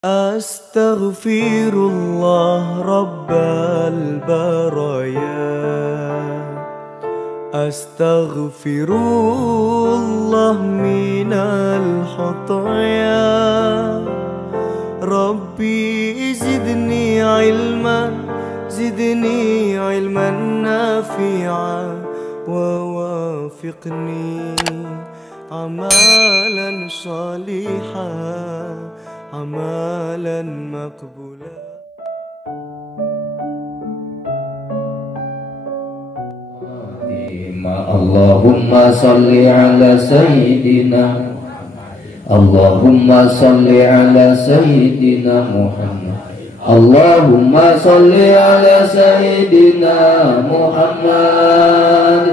Astaghfirullah Rabbal baraya, Astaghfirullah minal khataya. Rabbi zidni ilman, zidni ilman nafi'a, wa wafiqni amalan salihan, amalan maqbula. Allahumma salli ala sayyidina, Allahumma salli ala sayyidina Muhammad, Allahumma salli ala sayyidina Muhammad,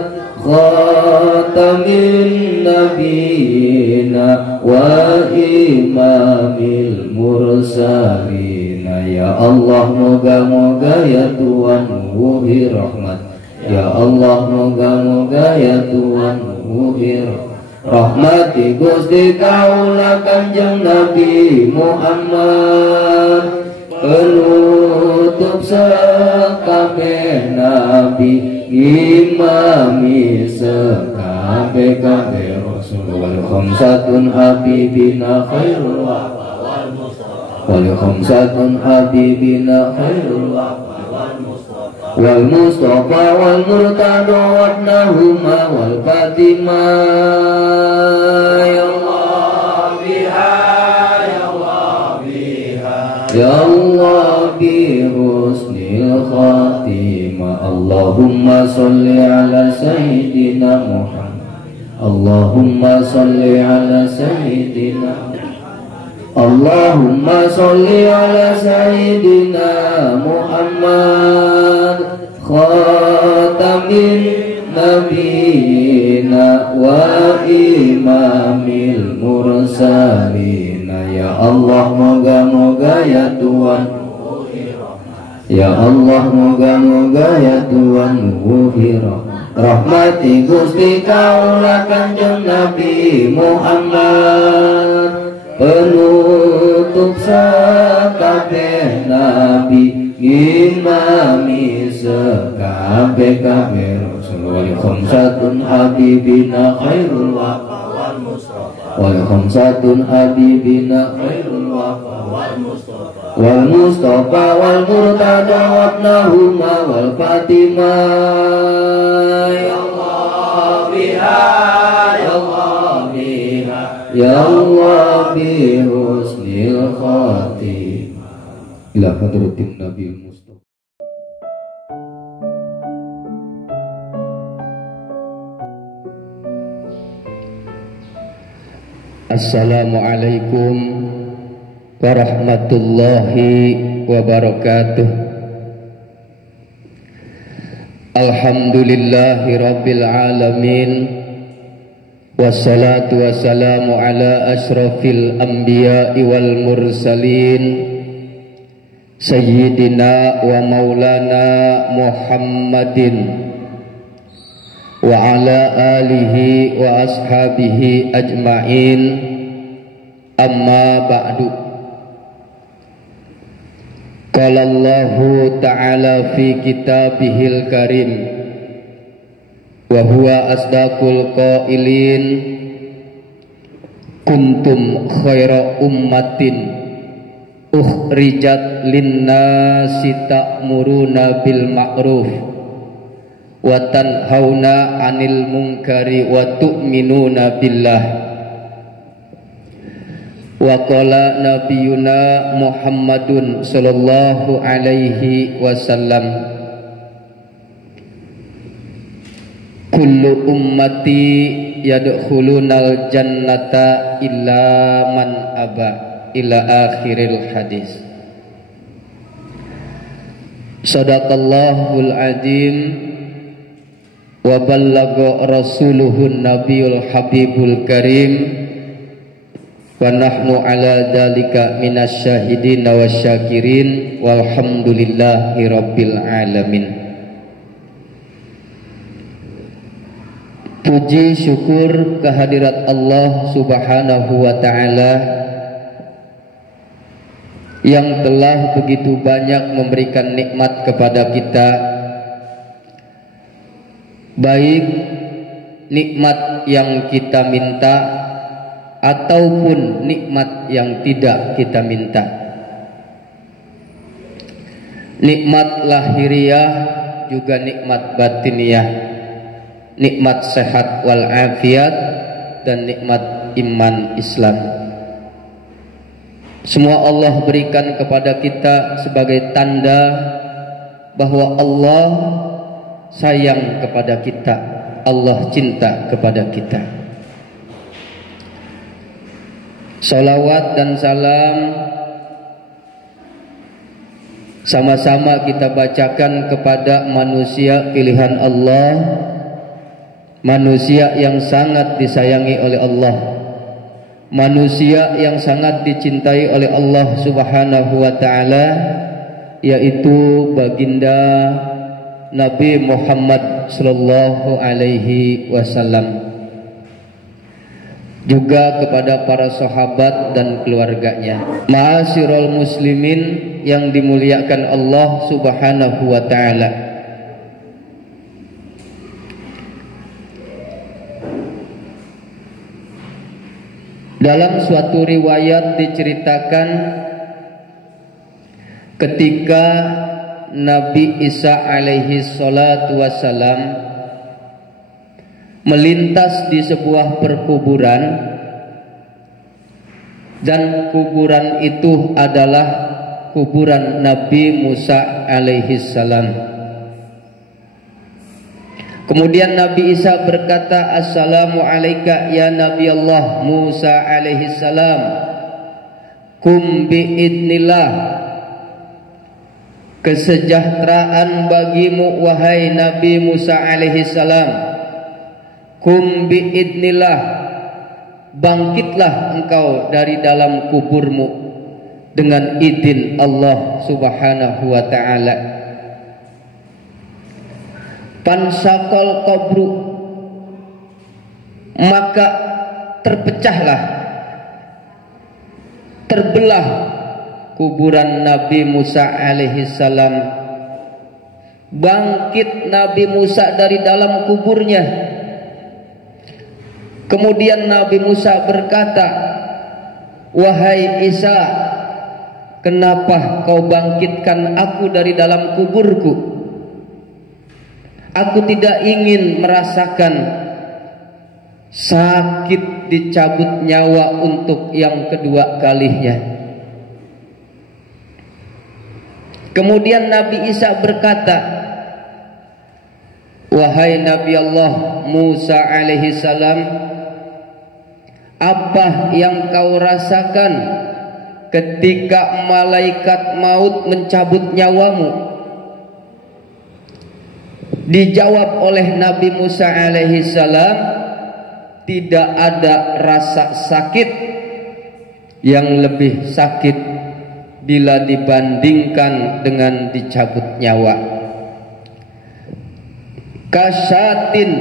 khatamin nabiyina wa imamil mursalina. Ya Allah, moga-moga ya Tuhan wuhi rahmat, ya Allah, moga-moga ya Tuhan wuhi rahmati Gusti kaula Kanjeng Nabi Muhammad, penutup sekabeh nabi, imami sekabeh rasul, wal khamsatun habibina khairul wal mustafa, wal khamsatun habibina khairul wal mustafa wal murtada wabnahuma wal fatima. Ya Allah biha, ya Allah biha, ya Allah bi husnil khatimah. Allahumma salli ala sayyidina Muhammad, Allahumma salli ala sayyidina, Allahumma salli ala sayyidina Muhammad, khatamin nabiyina wa imamil mursalina. Ya Allah, moga-moga ya Tuhan, ya Allah, moga-moga ya Tuhan wuhi rahmati Gusti kaula Kanjeng Nabi Muhammad, penutup sekabeh nabi, imami sekabeh rasul, wal khamsatun habibina khairul wafa wal mustafa, wal khamsatun habibina khairul wafa wal mustafa, wal mustafa wal murtada wabnahuma wal fatima. Ya Allah biha, ya Allah biha, ya Allah bi husnil khatimah. Ila hadratin Nabi Mustafa. Assalamualaikum warahmatullahi wabarakatuh. Alhamdulillahi rabbil alamin, wassalatu wassalamu ala ashrafil anbiya'i wal mursalin, sayyidina wa maulana Muhammadin wa ala alihi wa ashabihi ajma'in. Amma ba'du. Qala Allahu ta'ala fi kitabihil karim, wa huwa asdaqul qailin, kuntum khaira ummatin ukhrijat linnasi ta'muruna bil ma'ruf wa tanhauna 'anil munkari wa tu'minuna billah. Wa qala nabiyuna Muhammadun sallallahu alaihi wasallam, kullu ummati yadkhulunal jannata illa man aba, ila akhiril hadis. Sadaqallahul azim wa ballagha rasuluhun nabiyul habibul karim, wa nahnu ala dzalika minasyahidin wasyakirin walhamdulillahi rabbil alamin. Puji syukur kehadirat Allah subhanahu wa ta'ala yang telah begitu banyak memberikan nikmat kepada kita, baik nikmat yang kita minta ataupun nikmat yang tidak kita minta. Nikmat lahiriah juga nikmat batiniah, nikmat sehat wal afiat dan nikmat iman Islam. Semua Allah berikan kepada kita sebagai tanda bahwa Allah sayang kepada kita, Allah cinta kepada kita. Salawat dan salam sama-sama kita bacakan kepada manusia pilihan Allah, manusia yang sangat disayangi oleh Allah, manusia yang sangat dicintai oleh Allah Subhanahu wa ta'ala, yaitu baginda Nabi Muhammad sallallahu alaihi wasallam, juga kepada para sahabat dan keluarganya. Ma'asyiral muslimin yang dimuliakan Allah Subhanahu wa ta'ala, dalam suatu riwayat diceritakan ketika Nabi Isa alaihi salatu wassalam melintas di sebuah perkuburan, dan kuburan itu adalah kuburan Nabi Musa alaihi salam. Kemudian Nabi Isa berkata, "Assalamu alayka ya Nabi Allah Musa alaihi salam, kum biidnillah." Kesejahteraan bagimu wahai Nabi Musa alaihi salam, kum biidnillah, bangkitlah engkau dari dalam kuburmu dengan izin Allah Subhanahu wa ta'ala. Pansakol qabru, maka terpecahlah, terbelah kuburan Nabi Musa alaihi salam. Bangkit Nabi Musa dari dalam kuburnya. Kemudian Nabi Musa berkata, "Wahai Isa, kenapa kau bangkitkan aku dari dalam kuburku? Aku tidak ingin merasakan sakit dicabut nyawa untuk yang kedua kalinya." Kemudian Nabi Isa berkata, "Wahai Nabi Allah Musa alaihi salam, apa yang kau rasakan ketika malaikat maut mencabut nyawamu?" Dijawab oleh Nabi Musa alaihi salam, "Tidak ada rasa sakit yang lebih sakit bila dibandingkan dengan dicabut nyawa. Kasyatin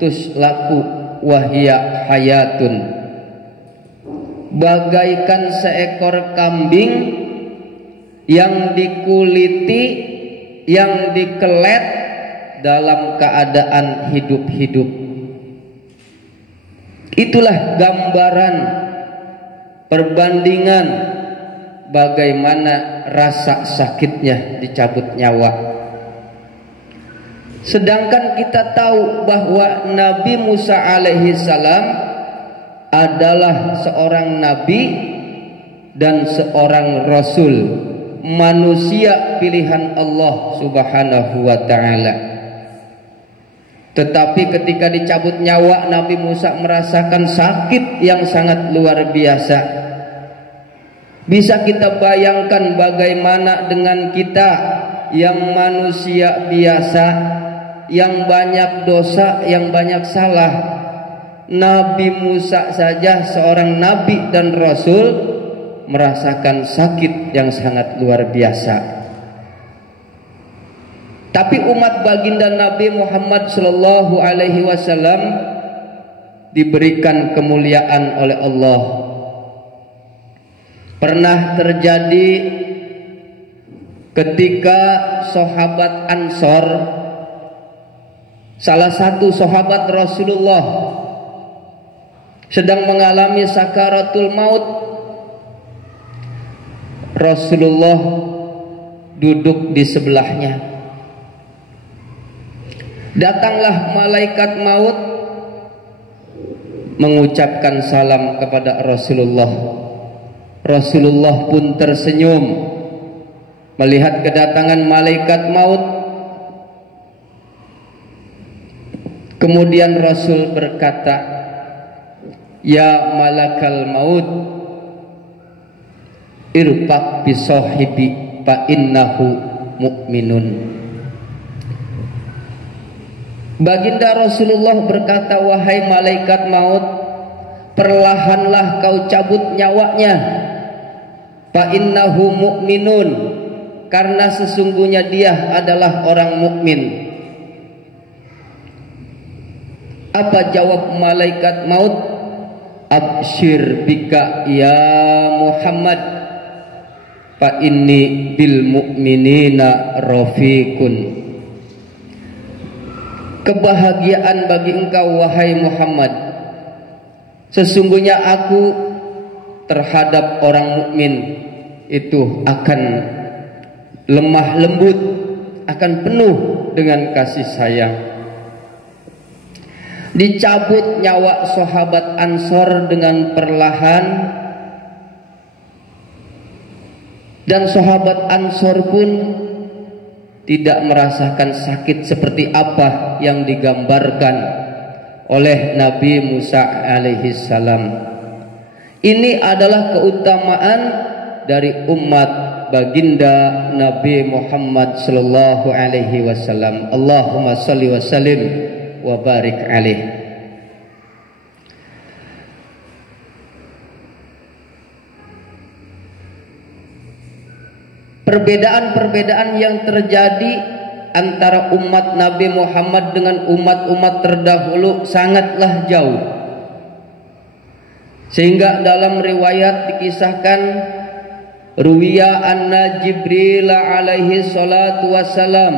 tuslaku wahya hayatun, bagaikan seekor kambing yang dikuliti, yang dikelet dalam keadaan hidup-hidup." Itulah gambaran perbandingan bagaimana rasa sakitnya dicabut nyawa. Sedangkan kita tahu bahwa Nabi Musa alaihi salam adalah seorang nabi dan seorang rasul, manusia pilihan Allah Subhanahu wa ta'ala. Tetapi ketika dicabut nyawa, Nabi Musa merasakan sakit yang sangat luar biasa. Bisa kita bayangkan bagaimana dengan kita yang manusia biasa, yang banyak dosa, yang banyak salah. Nabi Musa saja seorang nabi dan rasul merasakan sakit yang sangat luar biasa. Tapi umat baginda Nabi Muhammad sallallahu alaihi wasallam diberikan kemuliaan oleh Allah. Pernah terjadi ketika sahabat Ansor, salah satu sahabat Rasulullah, sedang mengalami sakaratul maut. Rasulullah duduk di sebelahnya. Datanglah malaikat maut mengucapkan salam kepada Rasulullah. Rasulullah pun tersenyum melihat kedatangan malaikat maut. Kemudian Rasul berkata, "Ya malakal maut, irfaq bi sahibi fa innahu mu'minun." Baginda Rasulullah berkata, "Wahai malaikat maut, perlahanlah kau cabut nyawanya. Fa innahu mu'minun, karena sesungguhnya dia adalah orang mukmin." Apa jawab malaikat maut? "Absyir bika ya Muhammad, fa inni bil mu'minina rafiqun." Kebahagiaan bagi engkau wahai Muhammad, sesungguhnya aku terhadap orang mukmin itu akan lemah lembut, akan penuh dengan kasih sayang. Dicabut nyawa sahabat Ansor dengan perlahan, dan sahabat Ansor pun tidak merasakan sakit seperti apa yang digambarkan oleh Nabi Musa alaihi salam. Ini adalah keutamaan dari umat baginda Nabi Muhammad sallallahu alaihi wasallam. Allahumma shalli wa sallim wa barik alaihi. Perbedaan-perbedaan yang terjadi antara umat Nabi Muhammad dengan umat-umat terdahulu sangatlah jauh. Sehingga dalam riwayat dikisahkan, ruwiya anna Jibril alaihi salatu wassalam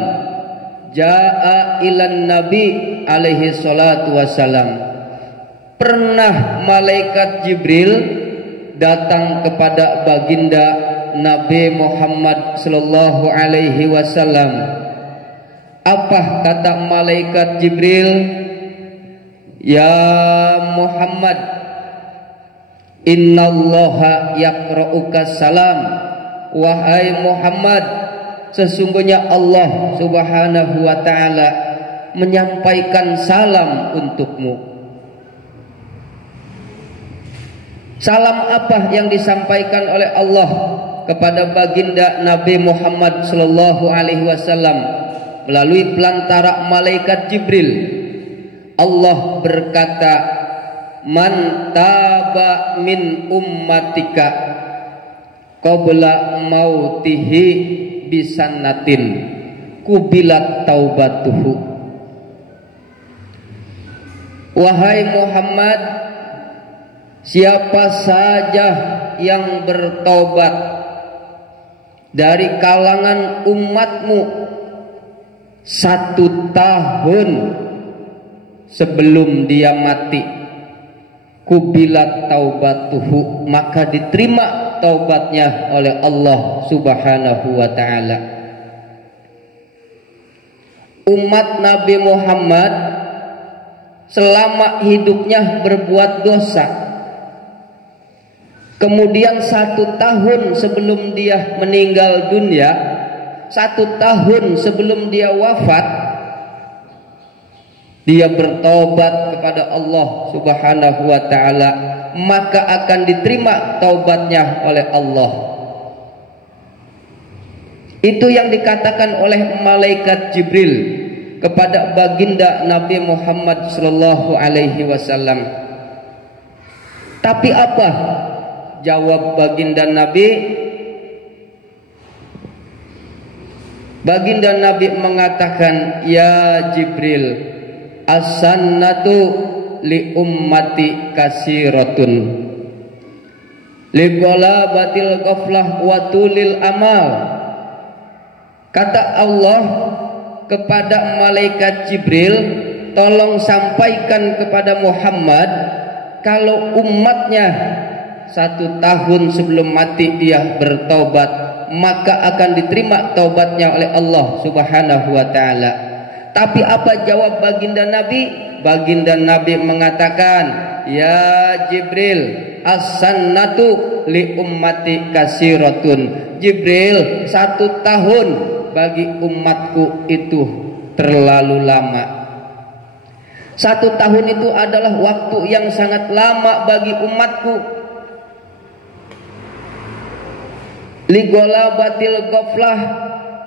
jaa ilan Nabi alaihi salatu wassalam. Pernah malaikat Jibril datang kepada baginda Nabi Muhammad sallallahu alaihi wasallam. Apa kata malaikat Jibril? "Ya Muhammad, innallaha yaqra'uka salam." Wahai Muhammad, sesungguhnya Allah Subhanahu wa taala menyampaikan salam untukmu. Salam apa yang disampaikan oleh Allah kepada baginda Nabi Muhammad sallallahu alaihi wasallam melalui pelantara malaikat Jibril? Allah berkata, "Man taba min ummatika qabla mautihi bisannatin kubilat taubatuhu." Wahai Muhammad, siapa saja yang bertobat dari kalangan umatmu 1 tahun sebelum dia mati, kubilat taubatuhu, maka diterima taubatnya oleh Allah Subhanahu wa taala. Umat Nabi Muhammad selama hidupnya berbuat dosa, kemudian 1 tahun sebelum dia meninggal dunia, 1 tahun sebelum dia wafat, dia bertaubat kepada Allah Subhanahu wa taala, maka akan diterima taubatnya oleh Allah. Itu yang dikatakan oleh malaikat Jibril kepada baginda Nabi Muhammad sallallahu alaihi wasallam. Tapi apa jawab baginda Nabi? Baginda Nabi mengatakan, "Ya Jibril, as-sannatu li ummati kasiratun." lighalabatil ghaflah wa tulil amal. Kata Allah kepada malaikat Jibril, tolong sampaikan kepada Muhammad kalau umatnya 1 tahun sebelum mati dia bertobat, maka akan diterima taubatnya oleh Allah Subhanahu wa taala. Tapi apa jawab baginda Nabi? Baginda Nabi mengatakan, ya Jibril, as-sannatu li ummati kasiratun. Jibril, 1 tahun bagi umatku itu terlalu lama. 1 tahun itu adalah waktu yang sangat lama bagi umatku. Lighalabatil ghaflah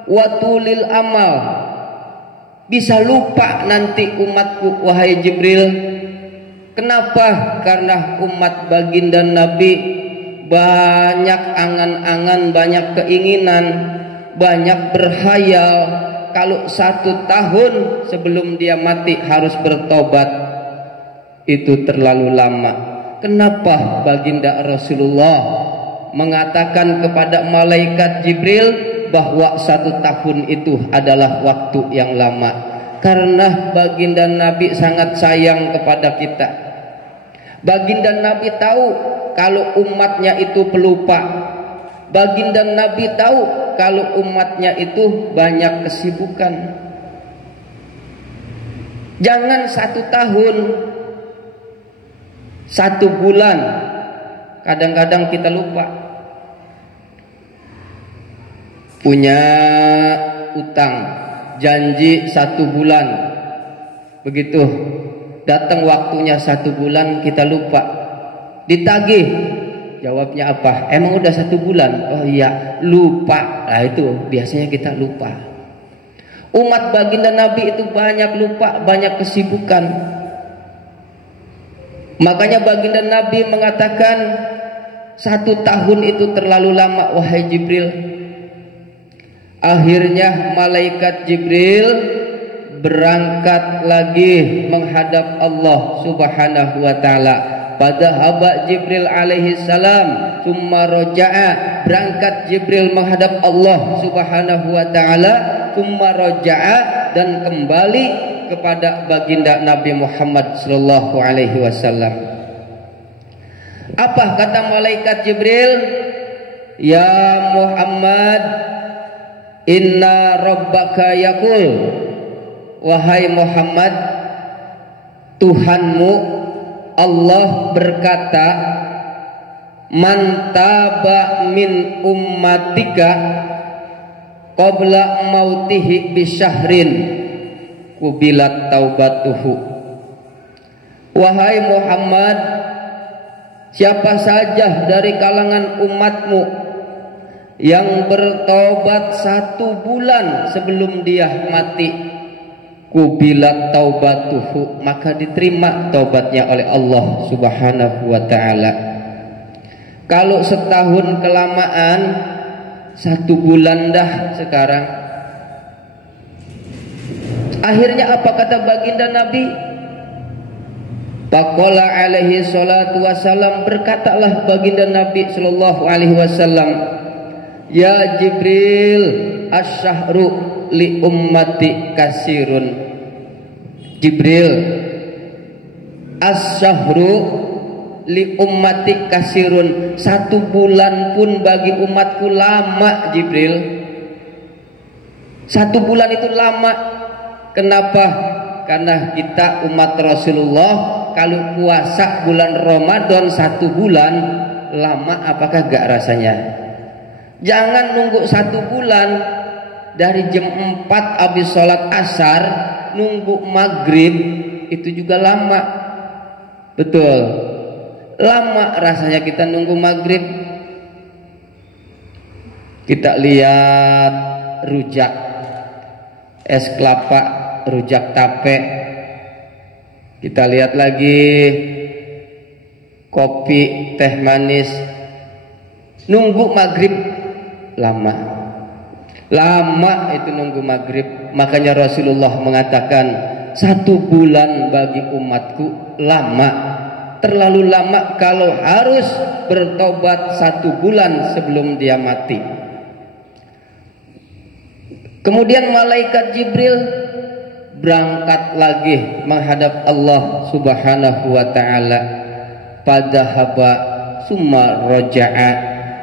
wa tulil amal. Bisa lupa nanti umatku, wahai Jibril. Kenapa? Karena umat baginda Nabi banyak angan-angan, banyak keinginan, banyak berhayal. Kalau 1 tahun sebelum dia mati harus bertobat, itu terlalu lama. Kenapa baginda Rasulullah mengatakan kepada malaikat Jibril bahwa 1 tahun itu adalah waktu yang lama? Karena baginda Nabi sangat sayang kepada kita. Baginda Nabi tahu kalau umatnya itu pelupa. Baginda Nabi tahu kalau umatnya itu banyak kesibukan. Jangan 1 tahun, 1 bulan. Kadang-kadang kita lupa. Punya utang, janji 1 bulan. Begitu datang waktunya 1 bulan kita lupa. Ditagih, jawabnya apa? Emang udah 1 bulan? Oh iya, lupa. Nah itu biasanya kita lupa. Umat baginda Nabi itu banyak lupa, banyak kesibukan. Makanya baginda Nabi mengatakan 1 tahun itu terlalu lama, wahai Jibril. Akhirnya malaikat Jibril berangkat lagi menghadap Allah Subhanahu wa taala. Padahaba Jibril alaihi salam, summa roja'a, berangkat Jibril menghadap Allah Subhanahu wa taala, summa roja'a, dan kembali kepada baginda Nabi Muhammad sallallahu alaihi wasallam. Apa kata malaikat Jibril? Ya Muhammad, inna rabbaka yaqul, wahai Muhammad, Tuhanmu Allah berkata, man taba min ummatika qabla mautihi bisyahrin kubilat taubatuhu. Wahai Muhammad, siapa saja dari kalangan umatmu yang bertaubat 1 bulan sebelum dia mati, kubilat taubatuhu, maka diterima taubatnya oleh Allah Subhanahu wa taala. Kalau setahun kelamaan, 1 bulan dah sekarang. Akhirnya apa kata baginda Nabi? Faqala alaihi salatu wasalam, berkatalah baginda Nabi sallallahu alaihi wasallam, ya Jibril, asyahru li ummati kasirun. Jibril, asyahru li ummati kasirun. 1 bulan pun bagi umatku lama, Jibril. 1 bulan itu lama. Kenapa? Karena kita umat Rasulullah, kalau puasa bulan Ramadan 1 bulan lama, apakah gak rasanya? Jangan nunggu 1 bulan. Dari jam 4 habis sholat asar nunggu maghrib, itu juga lama. Betul, lama rasanya kita nunggu maghrib. Kita lihat rujak, es kelapa, rujak tape. Kita lihat lagi kopi, teh manis. Nunggu maghrib lama. Lama itu nunggu maghrib. Makanya Rasulullah mengatakan 1 bulan bagi umatku lama. terlalu lama kalau harus bertobat 1 bulan sebelum dia mati. Kemudian malaikat Jibril berangkat lagi menghadap Allah Subhanahu wa taala. Fadhahaba summa raja'a.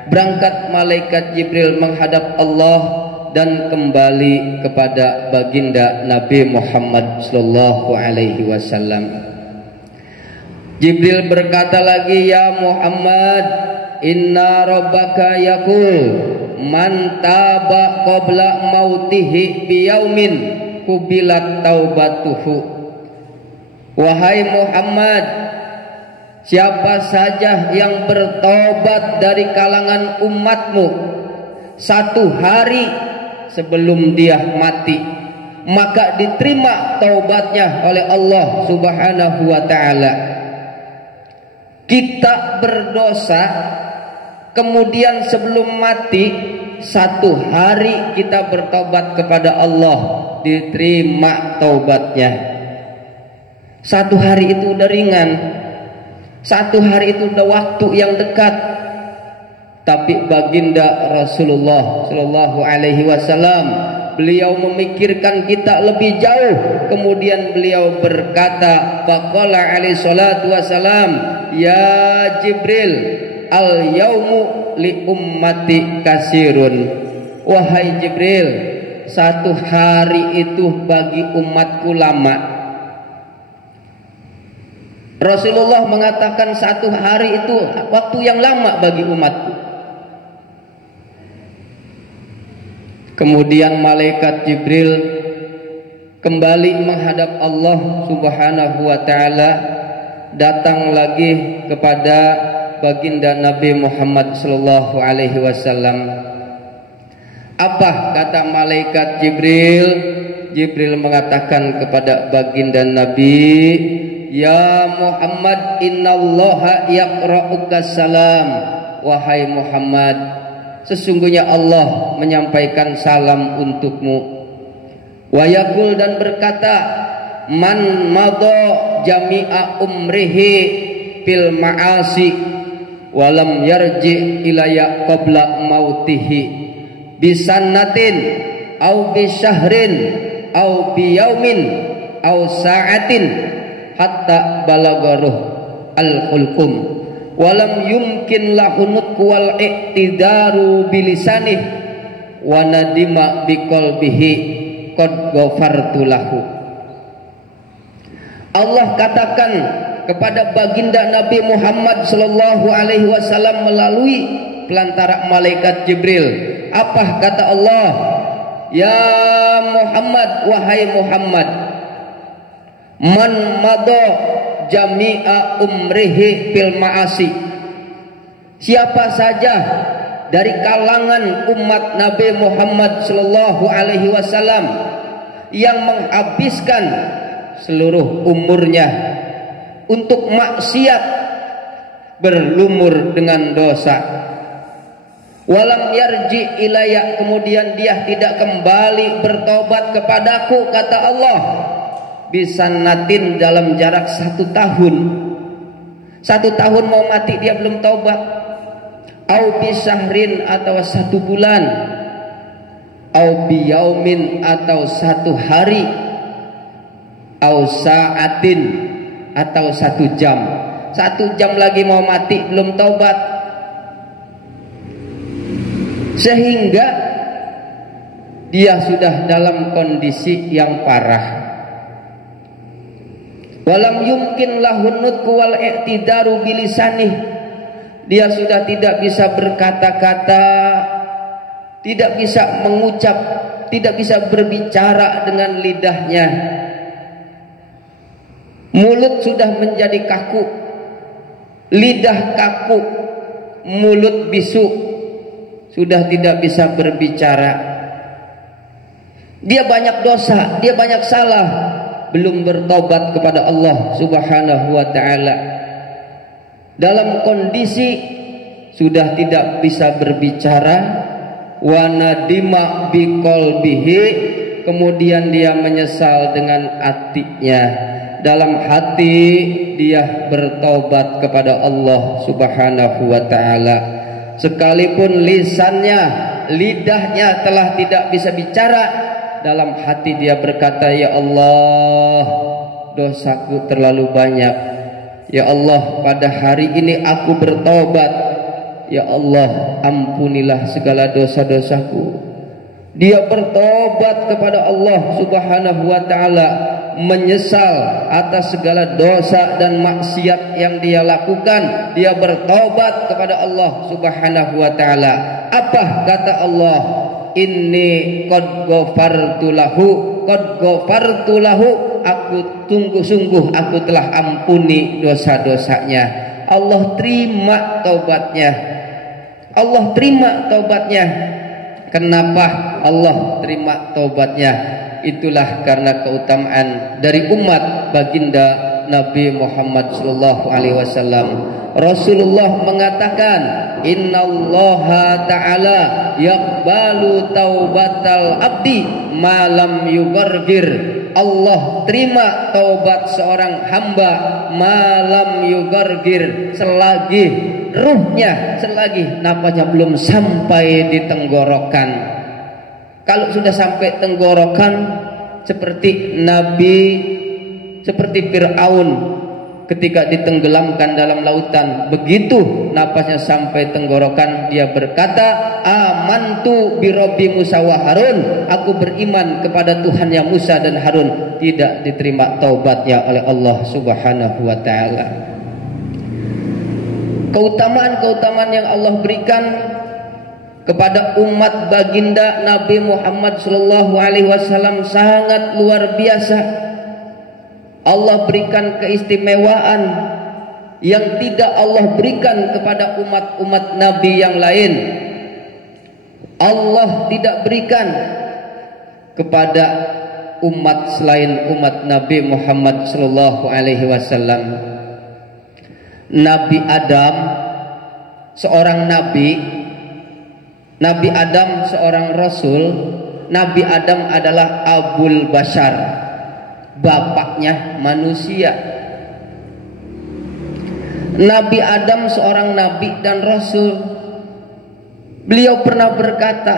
Berangkat malaikat Jibril menghadap Allah dan kembali kepada baginda Nabi Muhammad sallallahu alaihi wasallam. Jibril berkata lagi, ya Muhammad, inna rabbaka yaqul man taba qabla mautihi biyaumin kubilat taubatuhu. Wahai Muhammad, siapa saja yang bertobat dari kalangan umatmu 1 hari sebelum dia mati, maka diterima taubatnya oleh Allah Subhanahu wa taala. Kita berdosa, kemudian sebelum mati 1 hari kita bertobat kepada Allah, diterima taubatnya. 1 hari itu udah ringan, 1 hari itu udah waktu yang dekat. Tapi baginda Rasulullah sallallahu alaihi wasallam, beliau memikirkan kita lebih jauh. Kemudian beliau berkata, faqala alaihi salatu wasalam, ya Jibril, al yaumu li ummati kasirun. Wahai Jibril, 1 hari itu bagi umatku lama. Rasulullah mengatakan 1 hari itu waktu yang lama bagi umatku. Kemudian malaikat Jibril kembali menghadap Allah Subhanahu wa taala, datang lagi kepada baginda Nabi Muhammad sallallahu alaihi wasallam. Apa kata malaikat Jibril? Jibril mengatakan kepada baginda Nabi, ya Muhammad, innallaha yaqra'uka salam. Wahai Muhammad, sesungguhnya Allah menyampaikan salam untukmu. Wa yaqul, dan berkata, man madha jami'a umrihi fil ma'asi walam yarji ilayya qabla mautihi bisannatin au bisyahrin au biyaumin au sa'atin hatta balagaruh al-hulqum walam yumkin lahunut wal i'tidaru bilisanih wa nadima biqalbihi qad ghafartu lahu. Allah katakan kepada baginda Nabi Muhammad sallallahu alaihi wasallam melalui pelantara malaikat Jibril. Apa kata Allah? Ya Muhammad, wahai Muhammad, man madha jami'a umrihi fil ma'asi. Siapa saja dari kalangan umat Nabi Muhammad sallallahu alaihi wasallam yang menghabiskan seluruh umurnya untuk maksiat, berlumur dengan dosa, walam yarji ilayya, kemudian dia tidak kembali bertobat kepadaku, kata Allah, bisannatin, dalam jarak 1 tahun. 1 tahun mau mati dia belum taubat, au bisahrin, atau 1 bulan, au biyaumin, atau 1 hari, au sa'atin, atau 1 jam. 1 jam lagi mau mati belum taubat, sehingga dia sudah dalam kondisi yang parah. Walam yumkin lahun nutqu wal i'tidaru bilisanih, dia sudah tidak bisa berkata-kata, tidak bisa mengucap, tidak bisa berbicara dengan lidahnya. Mulut sudah menjadi kaku, lidah kaku, mulut bisu, sudah tidak bisa berbicara. Dia banyak dosa, dia banyak salah, belum bertobat kepada Allah Subhanahu wa taala. Dalam kondisi sudah tidak bisa berbicara, wa nadima biqalbihi, kemudian dia menyesal dengan hatinya. dalam hati dia bertobat kepada Allah Subhanahu wa taala. Sekalipun lisannya, lidahnya telah tidak bisa bicara, dalam hati dia berkata, ya Allah, dosaku terlalu banyak. Ya Allah, pada hari ini aku bertobat. Ya Allah, ampunilah segala dosa-dosaku. Dia bertobat kepada Allah Subhanahu wa taala, menyesal atas segala dosa dan maksiat yang dia lakukan. Dia bertobat kepada Allah Subhanahu wa taala. Apa kata Allah? Inni qad ghafartu lahu, aku sungguh aku telah ampuni dosa-dosanya. Allah terima taubatnya. Allah terima taubatnya. Kenapa Allah terima taubatnya? Itulah karena keutamaan dari umat baginda Nabi Muhammad sallallahu alaihi wasallam. Rasulullah mengatakan, innallaha ta'ala yaqbalu taubatal abdi malam yugargir. Allah terima taubat seorang hamba malam yugargir, selagi ruhnya, selagi nafasnya belum sampai di tenggorokan. Kalau sudah sampai tenggorokan, seperti Nabi, seperti Fir'aun ketika ditenggelamkan dalam lautan, begitu napasnya sampai tenggorokan, dia berkata, amantu bi Rabbi Musa wa Harun, aku beriman kepada Tuhannya Musa dan Harun. Tidak diterima taubatnya oleh Allah Subhanahu wa taala. Keutamaan-keutamaan yang Allah berikan kepada umat baginda Nabi Muhammad sallallahu alaihi wasallam sangat luar biasa. Allah berikan keistimewaan yang tidak Allah berikan kepada umat-umat Nabi yang lain. Allah tidak berikan kepada umat selain umat Nabi Muhammad sallallahu alaihi wasallam. Nabi Adam seorang nabi, Nabi Adam seorang rasul. Nabi Adam adalah Abul Bashar, bapaknya manusia. Nabi Adam seorang nabi dan rasul. Beliau pernah berkata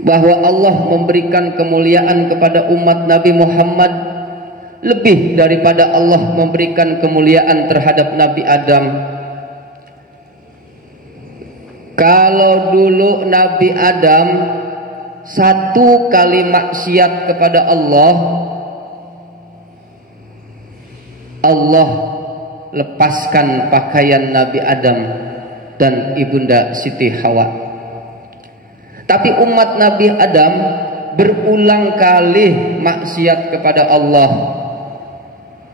bahwa Allah memberikan kemuliaan kepada umat Nabi Muhammad lebih daripada Allah memberikan kemuliaan terhadap Nabi Adam. Kalau dulu Nabi Adam satu kali maksiat kepada Allah, Allah lepaskan pakaian Nabi Adam dan ibunda Siti Hawa. Tapi umat Nabi Adam berulang kali maksiat kepada Allah,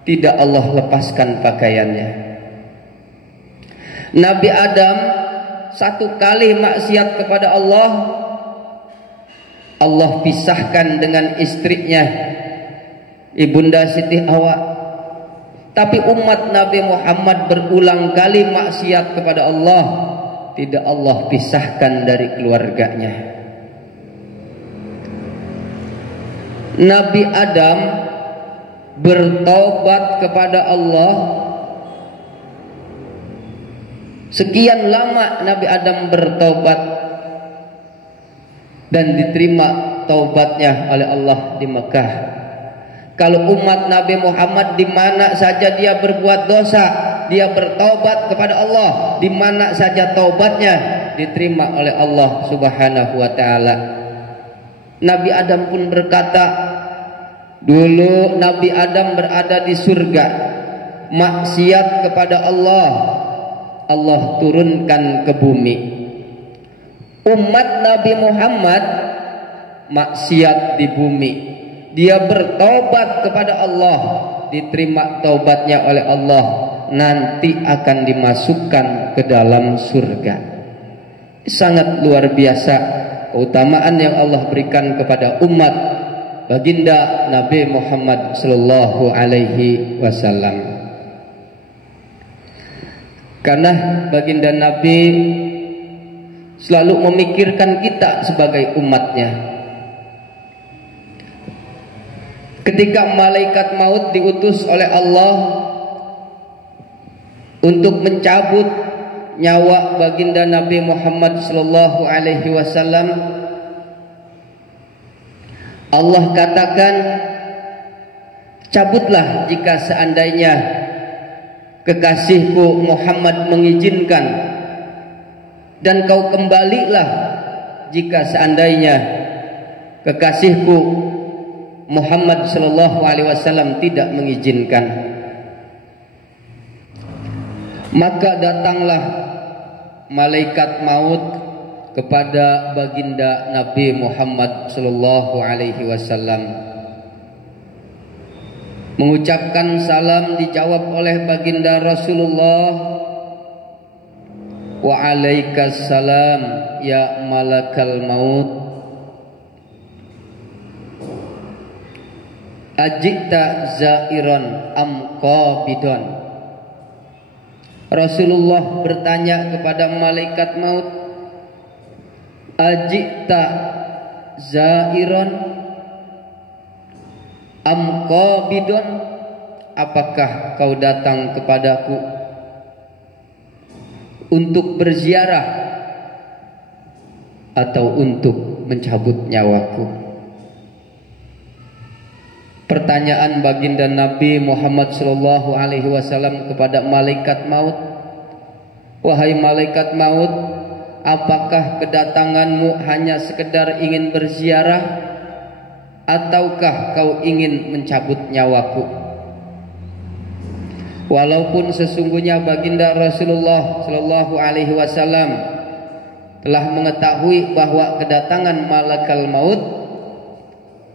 tidak Allah lepaskan pakaiannya. Nabi Adam satu kali maksiat kepada Allah, Allah pisahkan dengan istrinya ibunda Siti Hawa. Tapi umat Nabi Muhammad berulang kali maksiat kepada Allah, tidak Allah pisahkan dari keluarganya. Nabi Adam bertaubat kepada Allah. Sekian lama Nabi Adam bertaubat dan diterima taubatnya oleh Allah di Mekah. Kalau umat Nabi Muhammad di mana saja dia berbuat dosa, dia bertaubat kepada Allah, di mana saja taubatnya diterima oleh Allah Subhanahu wa taala. Nabi Adam pun berkata, dulu Nabi Adam berada di surga, maksiat kepada Allah, Allah turunkan ke bumi. Umat Nabi Muhammad maksiat di bumi, dia bertobat kepada Allah, diterima taubatnya oleh Allah, nanti akan dimasukkan ke dalam surga. Sangat luar biasa keutamaan yang Allah berikan kepada umat baginda Nabi Muhammad sallallahu alaihi wasallam. Karena baginda Nabi selalu memikirkan kita sebagai umatnya. Ketika malaikat maut diutus oleh Allah untuk mencabut nyawa baginda Nabi Muhammad sallallahu alaihi wasallam, Allah katakan, cabutlah jika seandainya kekasihku Muhammad mengizinkan, dan kau kembalilah jika seandainya kekasihku Muhammad sallallahu alaihi wasallam tidak mengizinkan. Maka datanglah malaikat maut kepada baginda Nabi Muhammad sallallahu alaihi wasallam, mengucapkan salam, dijawab oleh baginda Rasulullah, wa alaikassalam ya malakal maut, ajita zairan am qabidon. Rasulullah bertanya kepada malaikat maut, ajita zairan am qabidon, apakah kau datang kepadaku untuk berziarah atau untuk mencabut nyawaku? Pertanyaan baginda Nabi Muhammad sallallahu alaihi wasallam kepada malaikat maut, wahai malaikat maut, apakah kedatanganmu hanya sekedar ingin berziarah ataukah kau ingin mencabut nyawaku? Walaupun sesungguhnya baginda Rasulullah sallallahu alaihi wasallam telah mengetahui bahwa kedatangan malakal maut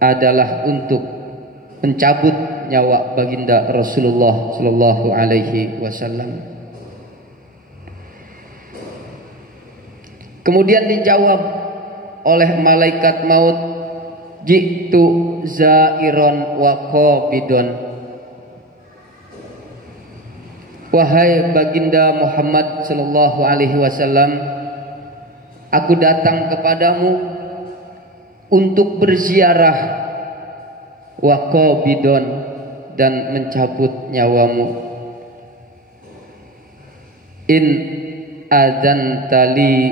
adalah untuk mencabut nyawa baginda Rasulullah sallallahu alaihi wasallam. Kemudian dijawab oleh malaikat maut, jitu zairon wa qabidon, wahai baginda Muhammad sallallahu alaihi wasallam, aku datang kepadamu untuk berziarah, wa qabidon, dan mencabut nyawamu. In adzantali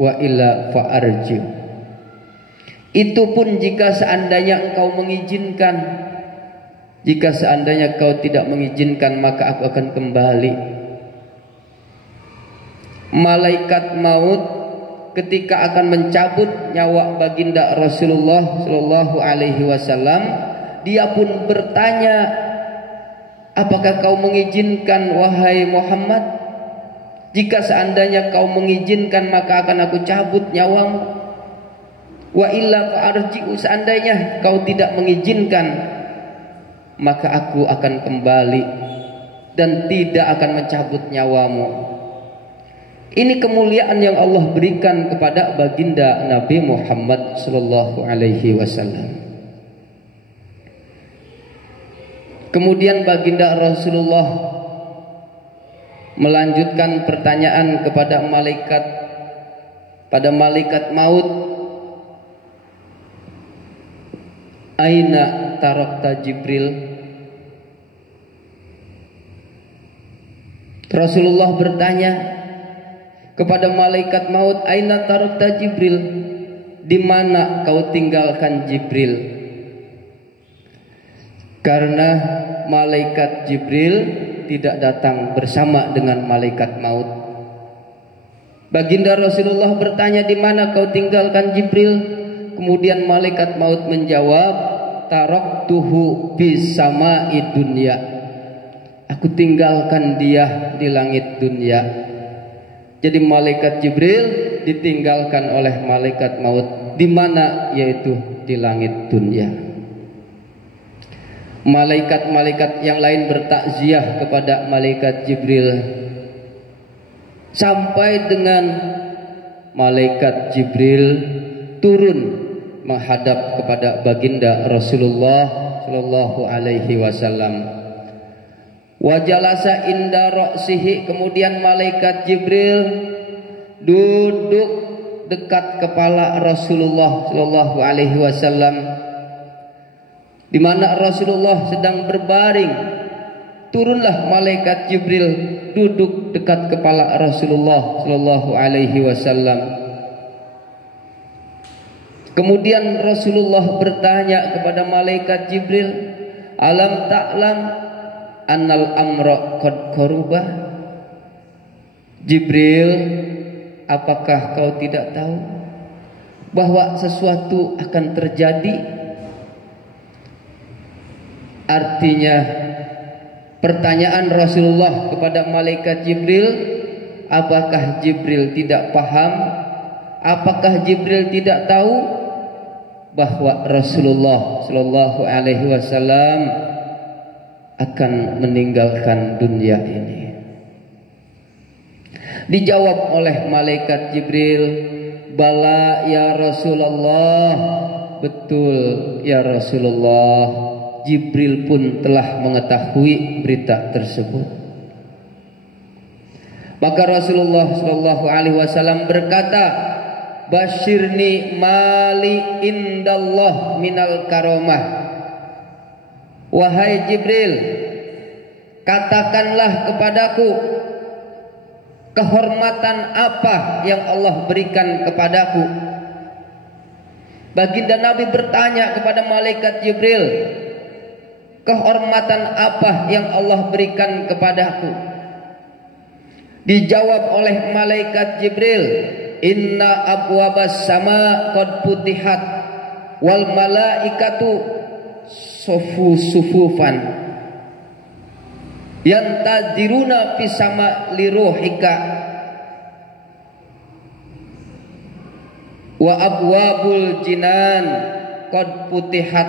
wa illa fa'arji, itu pun jika seandainya engkau mengizinkan. Jika seandainya kau tidak mengizinkan, maka aku akan kembali. Malaikat maut ketika akan mencabut nyawa baginda Rasulullah sallallahu alaihi wasallam, dia pun bertanya, apakah kau mengizinkan wahai Muhammad? Jika seandainya kau mengizinkan, maka akan aku cabut nyawamu. Wa illa fa'arji'u, seandainya kau tidak mengizinkan, maka aku akan kembali dan tidak akan mencabut nyawamu. Ini kemuliaan yang Allah berikan kepada baginda Nabi Muhammad sallallahu alaihi wasallam. Kemudian baginda Rasulullah melanjutkan pertanyaan kepada malaikat maut, aina tarakta Jibril? Rasulullah bertanya kepada malaikat maut, aina tarakta Jibril? Di mana kau tinggalkan Jibril? Karena malaikat Jibril tidak datang bersama dengan malaikat maut. Baginda Rasulullah bertanya, di mana kau tinggalkan Jibril? Kemudian malaikat maut menjawab, taraktuhu bis sama'i dunya, aku tinggalkan dia di langit dunia. Jadi malaikat Jibril ditinggalkan oleh malaikat maut. Di mana? Yaitu di langit dunia. Malaikat-malaikat yang lain bertakziah kepada malaikat Jibril, sampai dengan malaikat Jibril turun menghadap kepada baginda Rasulullah sallallahu alaihi wasallam. Wa jalasa inda ra'sihi, kemudian malaikat Jibril duduk dekat kepala Rasulullah sallallahu alaihi wasallam. di mana Rasulullah sedang berbaring, turunlah malaikat Jibril duduk dekat kepala Rasulullah sallallahu alaihi wasallam. Kemudian Rasulullah bertanya kepada malaikat Jibril, "Alam ta'lam annal amra qad qaruba?" Jibril, apakah kau tidak tahu bahwa sesuatu akan terjadi? Artinya pertanyaan Rasulullah kepada malaikat Jibril, apakah Jibril tidak paham? Apakah Jibril tidak tahu bahwa Rasulullah sallallahu alaihi wasallam akan meninggalkan dunia ini? Dijawab oleh malaikat Jibril, "Bala ya Rasulullah." Betul ya Rasulullah. Jibril pun telah mengetahui berita tersebut. Maka Rasulullah sallallahu alaihi wasallam berkata, "Basyirni mali indallah minal karomah." Wahai Jibril, katakanlah kepadaku kehormatan apa yang Allah berikan kepadaku. Baginda Nabi bertanya kepada malaikat Jibril, kehormatan apa yang Allah berikan kepadaku? Dijawab oleh malaikat Jibril, "Inna abwabas sama qad putihat wal malaikatu sufufan yantadiruna fis sama liruhika wa abwabul jinan qad putihat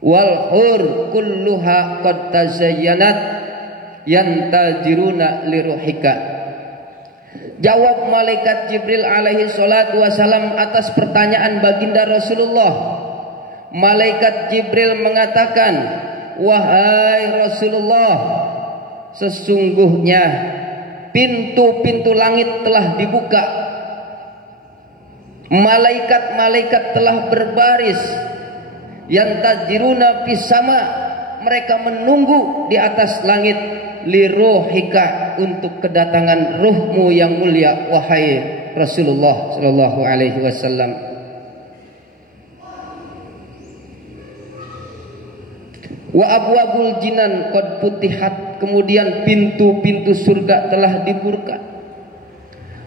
wal hur kulluha qad tazayyanat yantadiruna liruhika." Jawab malaikat Jibril alaihi salatu wasalam atas pertanyaan baginda Rasulullah. Malaikat Jibril mengatakan, "Wahai Rasulullah, sesungguhnya pintu-pintu langit telah dibuka. Malaikat-malaikat telah berbaris. Yantadiruna fis sama, mereka menunggu di atas langit, liruhika, untuk kedatangan ruhmu yang mulia wahai Rasulullah sallallahu alaihi wasallam." Wa abwabul jinan qad putihat, kemudian pintu-pintu surga telah dibuka.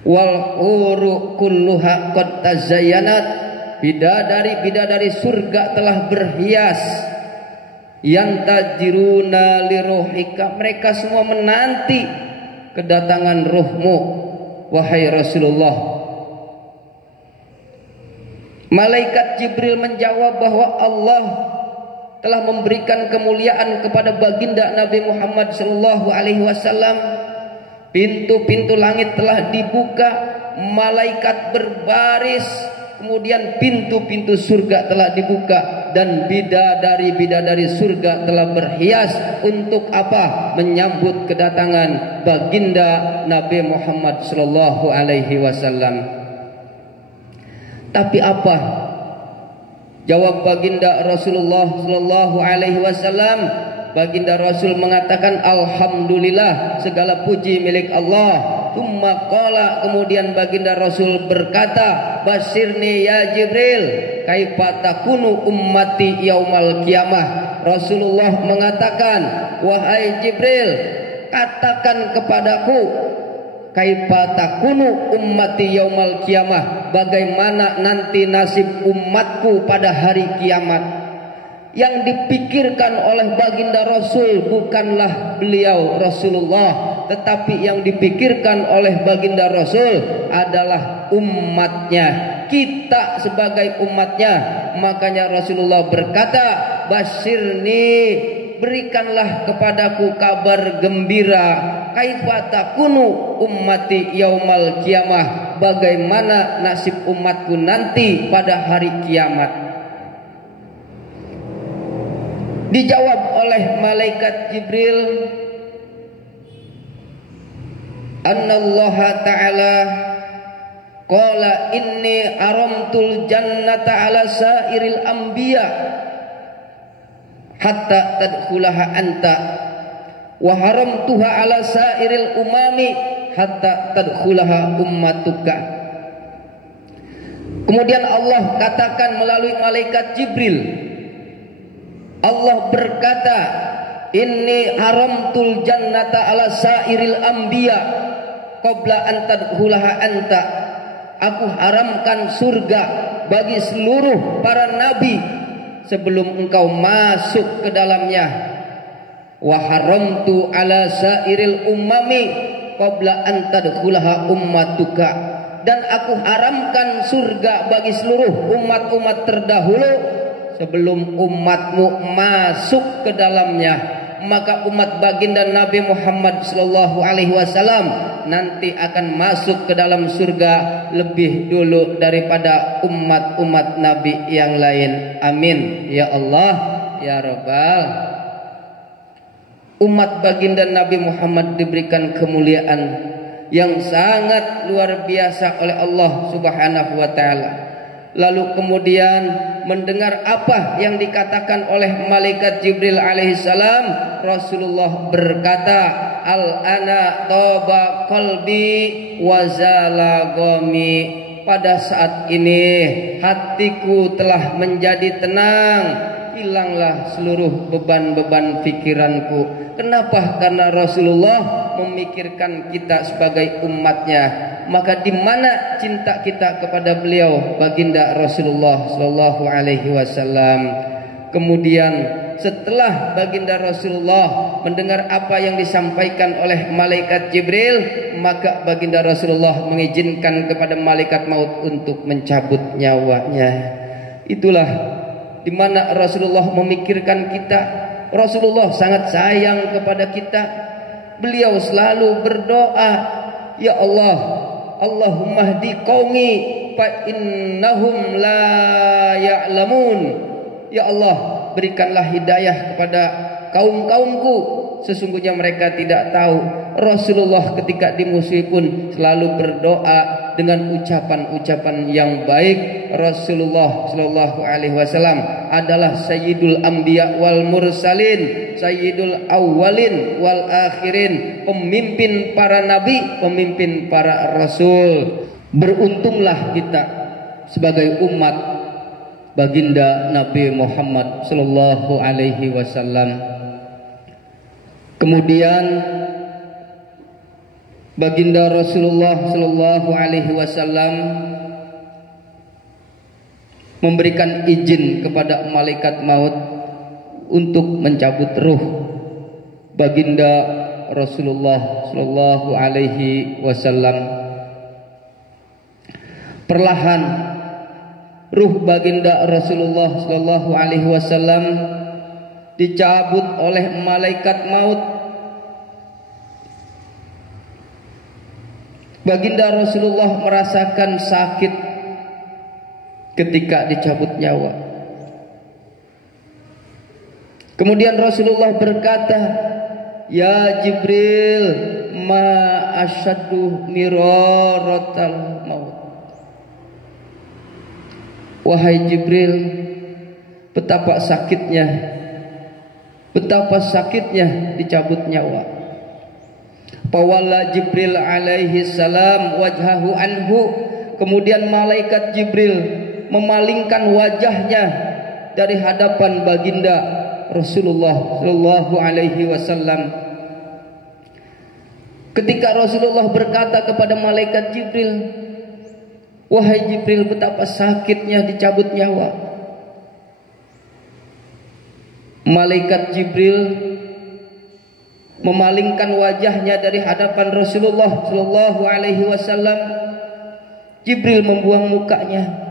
Wal huru kulluha qad tazayyanat, bidadari-bidadari surga telah berhias. Yantajiruna liruhika, mereka semua menanti kedatangan ruhmu wahai Rasulullah. Malaikat Jibril menjawab bahwa Allah telah memberikan kemuliaan kepada baginda Nabi Muhammad sallallahu alaihi wasallam. Pintu-pintu langit telah dibuka, malaikat berbaris, kemudian pintu-pintu surga telah dibuka, dan bidadari-bidadari surga telah berhias untuk apa? Menyambut kedatangan baginda Nabi Muhammad sallallahu alaihi wasallam. Tapi apa jawab baginda Rasulullah sallallahu alaihi wasallam? Baginda Rasul mengatakan, "Alhamdulillah, segala puji milik Allah." Tsumma qala, kemudian baginda Rasul berkata, "Basyirni ya Jibril, kaifa takunu ummati yaumal qiyamah." Rasulullah mengatakan, "Wahai Jibril, katakan kepadaku, kaifa takunu ummati yaumal qiyamah, bagaimana nanti nasib umatku pada hari kiamat." Yang dipikirkan oleh baginda Rasul bukanlah beliau Rasulullah, tetapi yang dipikirkan oleh baginda Rasul adalah umatnya, kita sebagai umatnya. Makanya Rasulullah berkata, "Basyirni, berikanlah kepadaku kabar gembira, kaifa takunu ummati yaumal qiyamah, bagaimana nasib umatku nanti pada hari kiamat." Dijawab oleh malaikat Jibril, "Annallaha ta'ala qala inni aramtul jannata ala sairil anbiya hatta tadkhulaha anta wa haramtuha ala sairil umami hatta tadkhulaha ummatuka. Kemudian Allah katakan melalui malaikat Jibril, Allah berkata, inni haramtul jannata ala sairil anbiya qabla an tadkhulaha anta. Aku haramkan surga bagi seluruh para nabi sebelum engkau masuk ke dalamnya. Wa haramtu ala sairil ummami qabla an tadkhulaha ummatuka. Dan aku haramkan surga bagi seluruh umat-umat terdahulu sebelum umatmu masuk ke dalamnya. Maka umat baginda Nabi Muhammad sallallahu alaihi wasallam nanti akan masuk ke dalam surga lebih dulu daripada umat-umat Nabi yang lain. Amin ya Allah ya Rabbal. Umat baginda Nabi Muhammad diberikan kemuliaan yang sangat luar biasa oleh Allah Subhanahu wa taala. Lalu kemudian mendengar apa yang dikatakan oleh malaikat Jibril alaihissalam, Rasulullah berkata, al-ana toba qalbi wazala gami. Pada saat ini hatiku telah menjadi tenang, hilanglah seluruh beban-beban pikiranku. Kenapa? Karena Rasulullah memikirkan kita sebagai umatnya. Maka di mana cinta kita kepada beliau, baginda Rasulullah sallallahu alaihi wasallam. Kemudian setelah baginda Rasulullah mendengar apa yang disampaikan oleh malaikat Jibril, maka baginda Rasulullah mengizinkan kepada malaikat maut untuk mencabut nyawanya. Itulah di mana Rasulullah memikirkan kita. Rasulullah sangat sayang kepada kita. Beliau selalu berdoa, ya Allah, Allahumma hdi qaumi fa innahum la ya'lamun. Ya Allah, berikanlah hidayah kepada kaum-kaumku, sesungguhnya mereka tidak tahu. Rasulullah ketika dimusuhi pun selalu berdoa dengan ucapan-ucapan yang baik. Rasulullah sallallahu alaihi wasallam adalah sayyidul anbiya wal mursalin, sayyidul awwalin wal akhirin, pemimpin para nabi, pemimpin para rasul. Beruntunglah kita sebagai umat baginda Nabi Muhammad sallallahu alaihi wasallam. Kemudian baginda Rasulullah sallallahu alaihi wasallam memberikan izin kepada malaikat maut untuk mencabut ruh baginda Rasulullah sallallahu alaihi wasallam. Perlahan ruh baginda Rasulullah sallallahu alaihi wasallam dicabut oleh malaikat maut. Baginda Rasulullah merasakan sakit ketika dicabut nyawa. Kemudian Rasulullah berkata, ya Jibril, ma asyaddu miraratal maut. Wahai Jibril, betapa sakitnya dicabut nyawa. Pawalla Jibril alaihi salam wajhahu anhu. Kemudian malaikat Jibril memalingkan wajahnya dari hadapan baginda Rasulullah sallallahu alaihi wasallam. Ketika Rasulullah berkata kepada malaikat Jibril, wahai Jibril, betapa sakitnya dicabut nyawa. Malaikat Jibril memalingkan wajahnya dari hadapan Rasulullah sallallahu alaihi wasallam. Jibril membuang mukanya.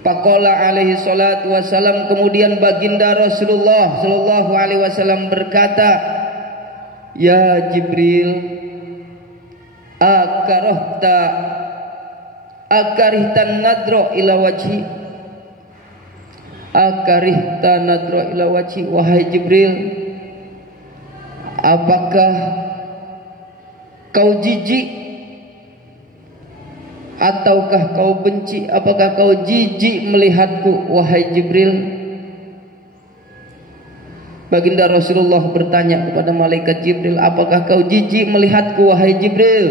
Faqala alaihi salatu wasallam, kemudian baginda Rasulullah sallallahu alaihi wasallam berkata, ya Jibril, akarihtan nadro ila wajhi. Akarihtan nadro ila wajhi. Wahai Jibril, apakah kau jijik ataukah kau benci? Apakah kau jijik melihatku, wahai Jibril? Baginda Rasulullah bertanya kepada malaikat Jibril, apakah kau jijik melihatku wahai Jibril?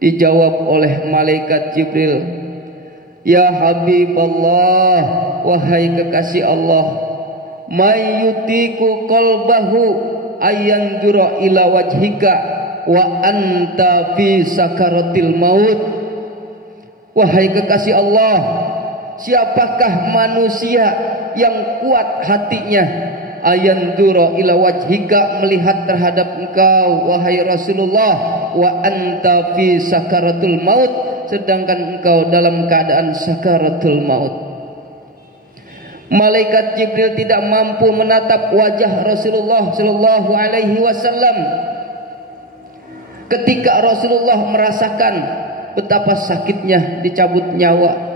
Dijawab oleh malaikat Jibril, ya Habiballah, wahai kekasih Allah, mayyutiku qalbahu ayanzura ila wajhika wa anta fi sakaratil maut. Wahai kekasih Allah, siapakah manusia yang kuat hatinya ayanzura ila wajhika, melihat terhadap engkau wahai Rasulullah, wa anta fi sakaratul maut, sedangkan engkau dalam keadaan sakaratul maut. Malaikat Jibril tidak mampu menatap wajah Rasulullah sallallahu alaihi wasallam ketika Rasulullah merasakan betapa sakitnya dicabut nyawa.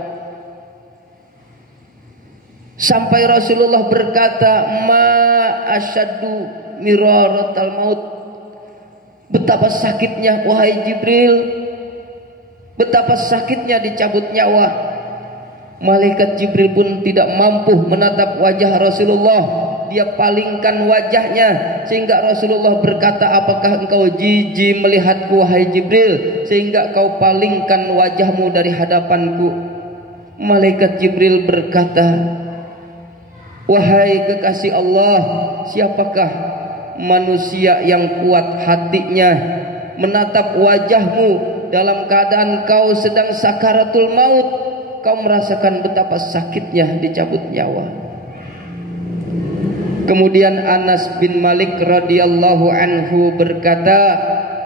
Sampai Rasulullah berkata, ma asyaddu miraratal maut. Betapa sakitnya wahai Jibril, betapa sakitnya dicabut nyawa. Malaikat Jibril pun tidak mampu menatap wajah Rasulullah. Dia palingkan wajahnya sehingga Rasulullah berkata, apakah engkau jijik melihatku wahai Jibril sehingga kau palingkan wajahmu dari hadapanku? Malaikat Jibril berkata, wahai kekasih Allah, siapakah manusia yang kuat hatinya menatap wajahmu dalam keadaan kau sedang sakaratul maut, kau merasakan betapa sakitnya dicabut nyawa. Kemudian Anas bin Malik radhiyallahu anhu berkata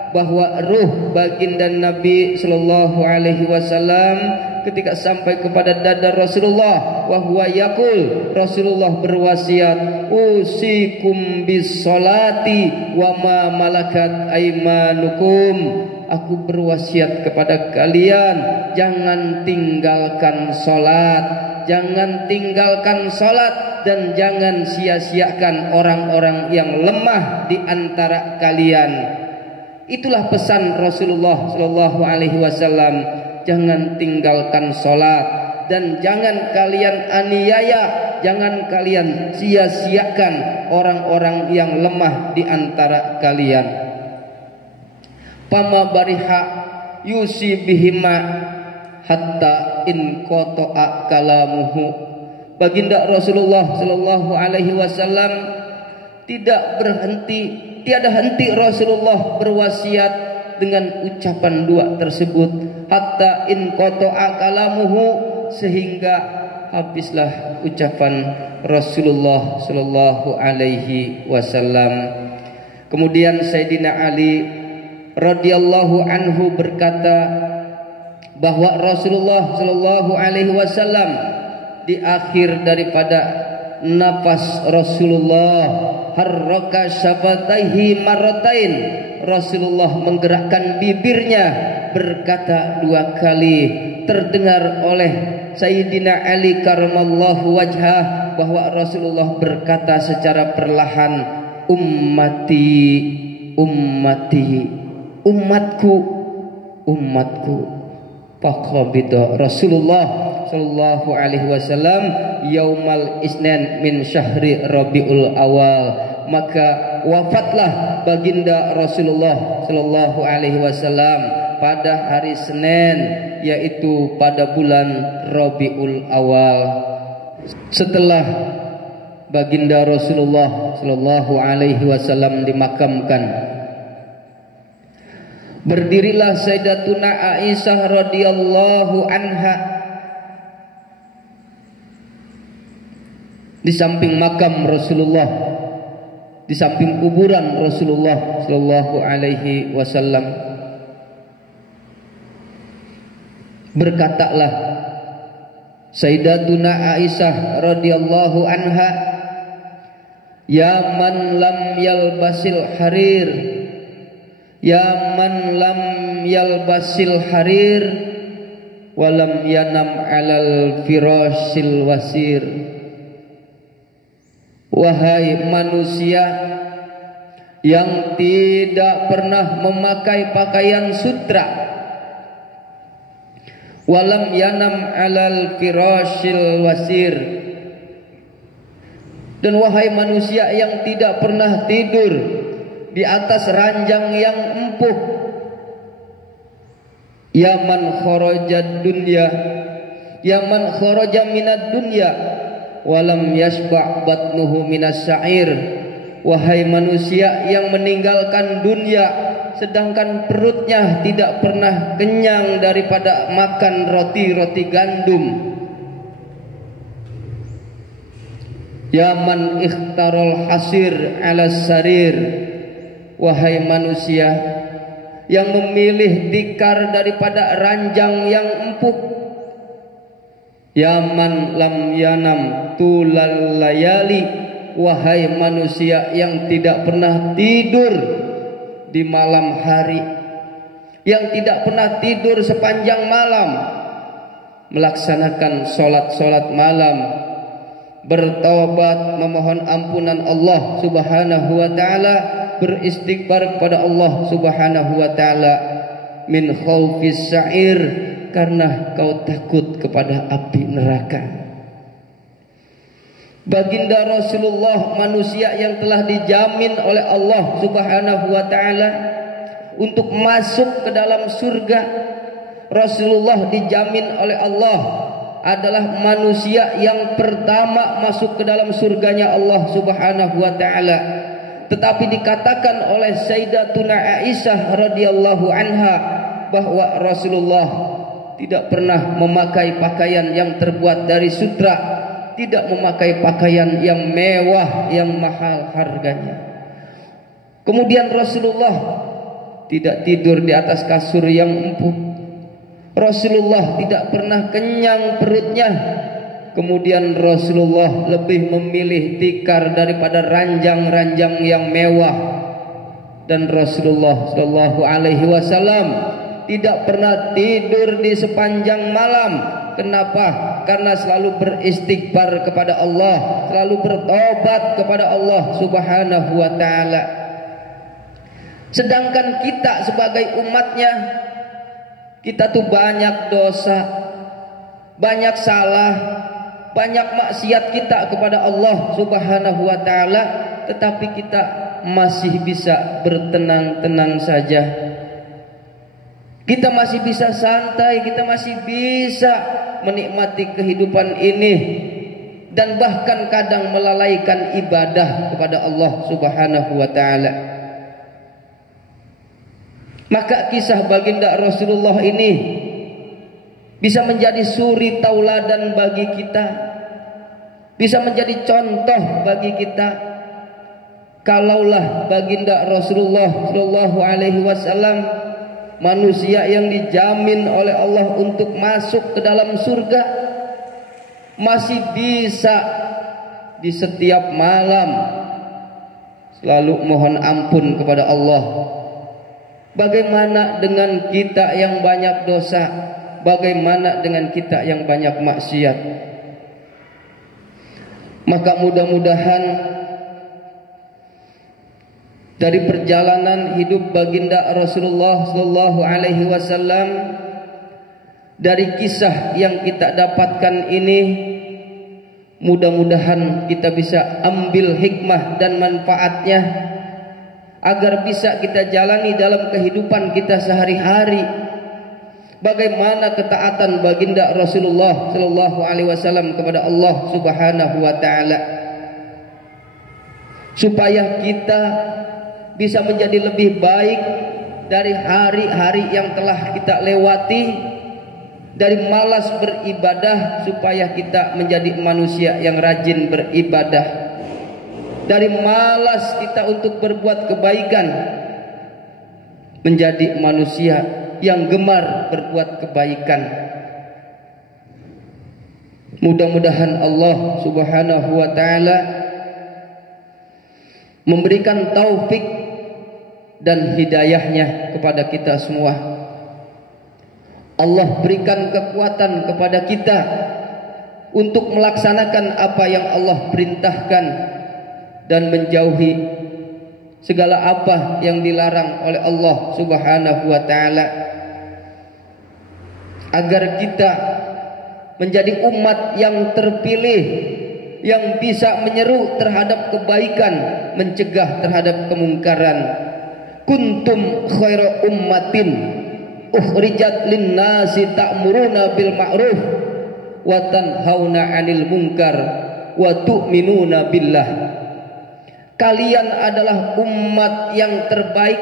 bahwa ruh baginda Nabi sallallahu alaihi wasallam ketika sampai kepada dada Rasulullah, wa huwa yaqul, Rasulullah berwasiat, usikum bis salati wa ma malakat aimanukum, aku berwasiat kepada kalian, jangan tinggalkan salat, jangan tinggalkan salat, dan jangan sia-siakan orang-orang yang lemah di antara kalian. Itulah pesan Rasulullah sallallahu alaihi wasallam, jangan tinggalkan salat dan jangan kalian aniaya, jangan kalian sia-siakan orang-orang yang lemah di antara kalian. Pama bariha yusi bihima hatta in qata'a kalamuhu. Baginda Rasulullah sallallahu alaihi wasallam tidak berhenti, tiada henti Rasulullah berwasiat dengan ucapan dua tersebut, hatta in qata'a kalamuhu, sehingga habislah ucapan Rasulullah sallallahu alaihi wasallam. Kemudian Sayyidina Ali radhiyallahu anhu berkata bahwa Rasulullah sallallahu alaihi wasallam di akhir daripada nafas Rasulullah harraka syafataihi marratain, Rasulullah menggerakkan bibirnya berkata dua kali. Terdengar oleh Sayyidina Ali karamallahu wajhah bahwa Rasulullah berkata secara perlahan, ummati, ummati, umatku, umatku. Faqabida Rasulullah sallallahu alaihi wasallam yaumal isnin min syahri Rabiul Awal, maka wafatlah baginda Rasulullah sallallahu alaihi wasallam pada hari Senin, yaitu pada bulan Rabiul Awal. Setelah baginda Rasulullah sallallahu alaihi wasallam dimakamkan, berdirilah Sayyidatuna Aisyah radhiyallahu anha di samping makam Rasulullah, di samping kuburan Rasulullah sallallahu alaihi wasallam. Berkatalah Sayyidatuna Aisyah radhiyallahu anha, ya man lam yalbasil harir, ya man lam yalbasil harir walam yanam alal firashil wasir. Wahai manusia yang tidak pernah memakai pakaian sutra, walam yanam alal firashil wasir, Dan wahai manusia yang tidak pernah tidur di atas ranjang yang empuk, ya man kharaja dunya, ya man kharaja minad dunya walam yashba' batnuhu minas sa'ir. Wahai manusia yang meninggalkan dunia sedangkan perutnya tidak pernah kenyang daripada makan roti-roti gandum. Ya man ikhtarol hasir ala sarir. Wahai manusia yang memilih tikar daripada ranjang yang empuk. Ya man lam yanam tulal layali. Wahai manusia yang tidak pernah tidur di malam hari, yang tidak pernah tidur sepanjang malam, melaksanakan sholat malam, bertaubat, memohon ampunan Allah subhanahu wa ta'ala, beristighfar kepada Allah subhanahu wa ta'ala, min khaufis sa'ir, karena kau takut kepada api neraka. Baginda Rasulullah, manusia yang telah dijamin oleh Allah subhanahu wa ta'ala untuk masuk ke dalam surga. Rasulullah dijamin oleh Allah adalah manusia yang pertama masuk ke dalam surganya Allah subhanahu wa ta'ala. Tetapi dikatakan oleh Sayyidatuna Aisyah radhiyallahu anha bahwa Rasulullah tidak pernah memakai pakaian yang terbuat dari sutra, tidak memakai pakaian yang mewah, yang mahal harganya. Kemudian Rasulullah tidak tidur di atas kasur yang empuk. Rasulullah tidak pernah kenyang perutnya. Kemudian Rasulullah lebih memilih tikar daripada ranjang-ranjang yang mewah. Dan Rasulullah Shallallahu Alaihi Wasallam tidak pernah tidur di sepanjang malam. Kenapa? Karena selalu beristighfar kepada Allah, selalu bertobat kepada Allah subhanahu wa ta'ala. Sedangkan kita sebagai umatnya, kita tuh banyak dosa, banyak salah, banyak maksiat kita kepada Allah subhanahu wa ta'ala, tetapi kita masih bisa bertenang-tenang saja. Kita masih bisa santai, kita masih bisa menikmati kehidupan ini, dan bahkan kadang melalaikan ibadah kepada Allah subhanahu wa ta'ala. Maka kisah baginda Rasulullah ini bisa menjadi suri tauladan bagi kita, bisa menjadi contoh bagi kita. Kalaulah baginda Rasulullah Shallallahu Alaihi Wasallam manusia yang dijamin oleh Allah untuk masuk ke dalam surga, masih bisa di setiap malam selalu mohon ampun kepada Allah. Bagaimana dengan kita yang banyak dosa? Bagaimana dengan kita yang banyak maksiat? Maka mudah-mudahan dari perjalanan hidup baginda Rasulullah Sallallahu Alaihi Wasallam, dari kisah yang kita dapatkan ini, mudah-mudahan kita bisa ambil hikmah dan manfaatnya, agar bisa kita jalani dalam kehidupan kita sehari-hari. Bagaimana ketaatan baginda Rasulullah Sallallahu Alaihi Wasallam kepada Allah Subhanahu Wa Taala, supaya kita bisa menjadi lebih baik dari hari-hari yang telah kita lewati, dari malas beribadah supaya kita menjadi manusia yang rajin beribadah, dari malas kita untuk berbuat kebaikan menjadi manusia yang gemar berbuat kebaikan. Mudah-mudahan Allah Subhanahu wa taala memberikan taufik dan hidayahnya kepada kita semua. Allah berikan kekuatan kepada kita untuk melaksanakan apa yang Allah perintahkan dan menjauhi segala apa yang dilarang oleh Allah Subhanahu wa taala, agar kita menjadi umat yang terpilih, yang bisa menyeru terhadap kebaikan, mencegah terhadap kemungkaran. Kuntum khaira ummatin ukhrijat linnasi ta'muruna bil ma'ruf wa tanhauna 'anil munkar wa tu'minuna billah. Kalian adalah umat yang terbaik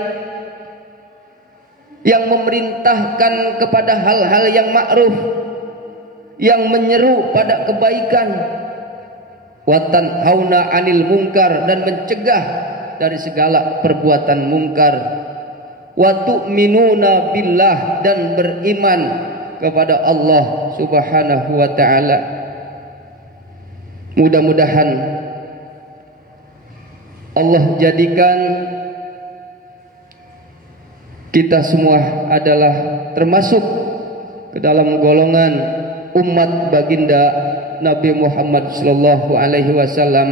yang memerintahkan kepada hal-hal yang ma'ruf, yang menyeru pada kebaikan, wa tanhauna 'anil munkar, dan mencegah dari segala perbuatan mungkar, wa tu'minuna billah, dan beriman kepada Allah Subhanahu wa taala. Mudah-mudahan Allah jadikan kita semua adalah termasuk ke dalam golongan umat baginda Nabi Muhammad sallallahu alaihi wasallam,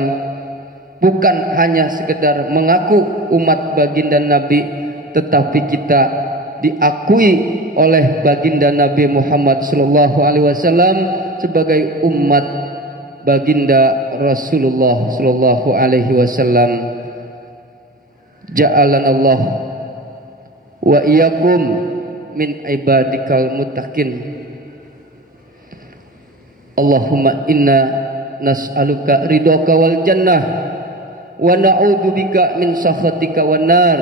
bukan hanya sekedar mengaku umat baginda Nabi, tetapi kita diakui oleh baginda Nabi Muhammad sallallahu alaihi wasallam sebagai umat baginda Rasulullah sallallahu alaihi wasallam. Ja'alanallah wa iyyakum min ibadikal muttaqin. Allahumma inna nas'aluka ridhaka wal jannah wa na'udzubika min sakhatika wan nar.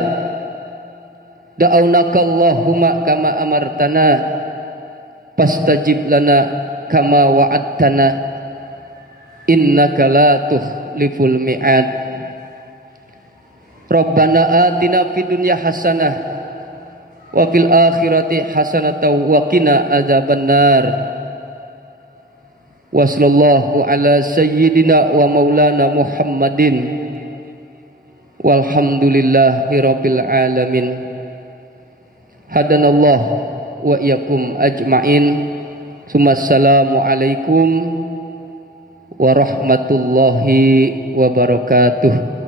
Da'awnaka Allahumma kama amartana fastajib lana kama wa'adtana innaka la tukhliful mi'ad. Rabbana atina fid dunya hasanah wa fil akhirati hasanatan wa qina adzabannar. Wa sallallahu ala sayyidina wa maulana Muhammadin walhamdulillahi rabbil alamin. Hadanallah wa iyyakum ajmain. Assalamu alaikum warahmatullahi wabarakatuh.